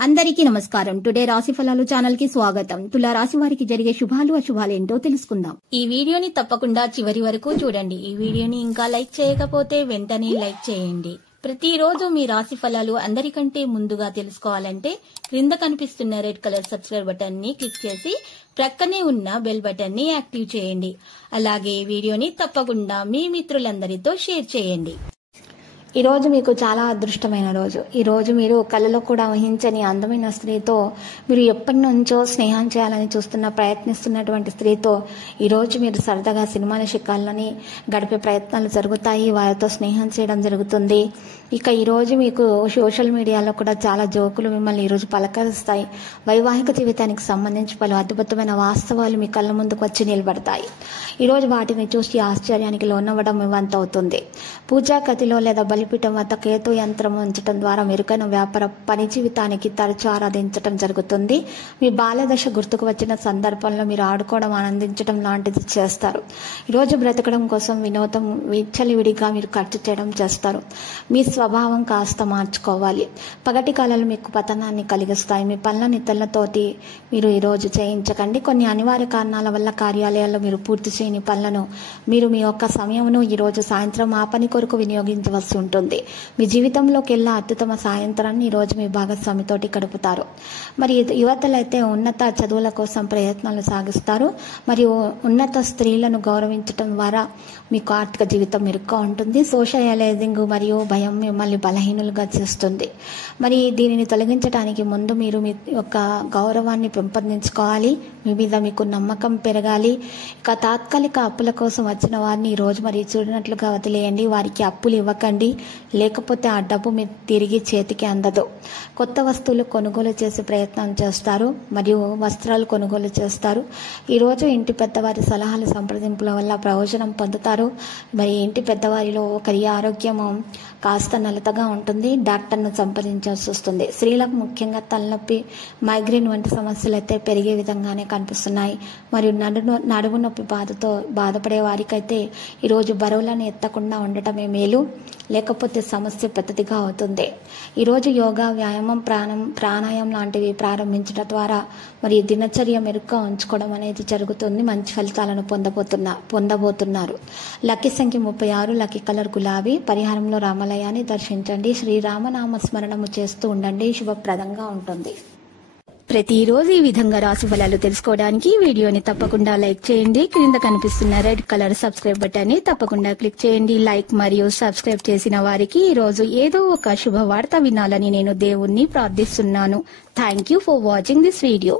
అందరికీ నమస్కారం. టుడే రాశి ఫలాలు ఛానల్ కి స్వాగతం. తులా రాశి వారికి జరిగే శుభాలు అశుభాలు ఏంటో తెలుసుకుందాం. ఈ వీడియోని తప్పకుండా చివరి వరకు చూడండి. ఈ వీడియోని ఇంకా లైక్ చేయకపోతే వెంటనే లైక్ చేయండి. ప్రతిరోజు మీ రాశి ఫలాలు అందరికంటే ముందుగా తెలుసుకోవాలంటే క్రింద కనిపిస్తున్న రెడ్ కలర్ సబ్స్క్రైబ్ బటన్ ని క్లిక్ చేసి ప్రక్కనే ఉన్న బెల్ బటన్ ని యాక్టివ్ చేయండి. అలాగే వీడియోని తప్పకుండా మీ మిత్రులందరితో షేర్ చేయండి. ఈ రోజు మీకు చాలా అదృష్టమైన రోజు. ఈ రోజు మీరు కళ్ళలో కూడా ఊహించని అందమైన స్త్రీతో, మీరు ఎప్పటి నుంచో స్నేహం చేయాలని ప్రయత్నిస్తున్నటువంటి స్త్రీతో ఈ రోజు మీరు సరదాగా సినిమాల శిఖాలని గడిపే ప్రయత్నాలు జరుగుతాయి. వారితో స్నేహం చేయడం జరుగుతుంది. ఇక ఈ రోజు మీకు సోషల్ మీడియాలో కూడా చాలా జోకులు మిమ్మల్ని ఈ రోజు పలకరిస్తాయి. వైవాహిక జీవితానికి సంబంధించి పలు అద్భుతమైన వాస్తవాలు మీ కళ్ళ ముందుకు వచ్చి నిలబడతాయి. ఈ రోజు వాటిని చూసి ఆశ్చర్యానికి లోనవ్వడం మీ వంతు అవుతుంది. పూజా గదిలో లేదా బలిపీఠం వద్ద కేతు యంత్రం ఉంచడం ద్వారా మెరుగైన వ్యాపార పని జీవితానికి తరచూ ఆరాధించడం జరుగుతుంది. మీ బాల్యదశ గుర్తుకు వచ్చిన సందర్భంలో మీరు ఆడుకోవడం, ఆనందించడం లాంటిది చేస్తారు. ఈరోజు బ్రతకడం కోసం వినోదం విచ్చలవిడిగా మీరు ఖర్చు చేయడం చేస్తారు. మీ స్వభావం కాస్త మార్చుకోవాలి. పగటి కాలాలు మీకు పతనాన్ని కలిగిస్తాయి. మీ పనులను ఇతరులతోటి మీరు ఈరోజు చేయించకండి. కొన్ని అనివార్య కారణాల వల్ల కార్యాలయాల్లో మీరు పూర్తి చేయని పనులను మీరు మీ యొక్క సమయమును ఈరోజు సాయంత్రం ఆ పని కొరకు వినియోగించవలసి ఉంటుంది. మీ జీవితంలోకి వెళ్ళే అత్యుత్తమ సాయంత్రాన్ని ఈరోజు మీ భాగస్వామితోటి గడుపుతారు. మరి యువతలైతే ఉన్నత చదువుల కోసం ప్రయత్నాలు సాగిస్తారు. మరియు ఉన్నత స్త్రీలను గౌరవించడం ద్వారా మీకు ఆర్థిక జీవితం మెరుగ్గా ఉంటుంది. సోషలైజింగ్ మరియు భయం మిమ్మల్ని బలహీనులుగా చేస్తుంది. మరి దీనిని తొలగించడానికి ముందు మీరు మీ యొక్క గౌరవాన్ని పెంపొందించుకోవాలి. మీ మీద మీకు నమ్మకం పెరగాలి. ఇక తాత్కాలిక అప్పుల కోసం వచ్చిన వారిని ఈరోజు మరి చూడనట్లుగా వదిలేయండి. వారికి అప్పులు ఇవ్వకండి, లేకపోతే ఆ డబ్బు మీరు తిరిగి చేతికి అందదు. కొత్త వస్తువులు కొనుగోలు చేసే ప్రయత్నం చేస్తారు మరియు వస్త్రాలు కొనుగోలు చేస్తారు. ఈరోజు ఇంటి పెద్దవారి సలహాలు సంప్రదింపుల వల్ల ప్రయోజనం పొందుతారు. మరి ఇంటి పెద్దవారిలో ఒకరి ఆరోగ్యము కాస్త నలతగా ఉంటుంది. డాక్టర్ను సంప్రదించాల్సి వస్తుంది. స్త్రీలకు ముఖ్యంగా తలనొప్పి, మైగ్రేన్ వంటి సమస్యలు అయితే పెరిగే విధంగానే కనిపిస్తున్నాయి. మరియు నడుము నొప్పి బాధతో బాధపడే వారికైతే ఈరోజు బరువులను ఎత్తకుండా ఉండటమే మేలు, లేకపోతే సమస్య పెద్దదిగా అవుతుంది. ఈరోజు యోగా, వ్యాయామం, ప్రాణాయామం లాంటివి ప్రారంభించడం ద్వారా మరి దినచర్య మెరుగ్గా ఉంచుకోవడం అనేది జరుగుతుంది. మంచి ఫలితాలను పొందబోతున్నారు. లక్కీ సంఖ్య 36, లక్కీ కలర్ గులాబీ. పరిహారంలో రామాలయాన్ని దర్శించండి. శ్రీరామనామ స్మరణము చేస్తూ ఉండండి. శుభప్రదంగా ఉంటుంది. ప్రతిరోజు ఈ విధంగా రాశి ఫలాలు తెలుసుకోవడానికి వీడియోని తప్పకుండా లైక్ చేయండి. క్రింద కనిపిస్తున్న రెడ్ కలర్ సబ్స్క్రైబ్ బటన్ ని తప్పకుండా క్లిక్ చేయండి. లైక్ మరియు సబ్స్క్రైబ్ చేసిన వారికి ఈ రోజు ఏదో ఒక శుభవార్త వినాలని నేను దేవుణ్ణి ప్రార్థిస్తున్నాను. Thank you for watching this video.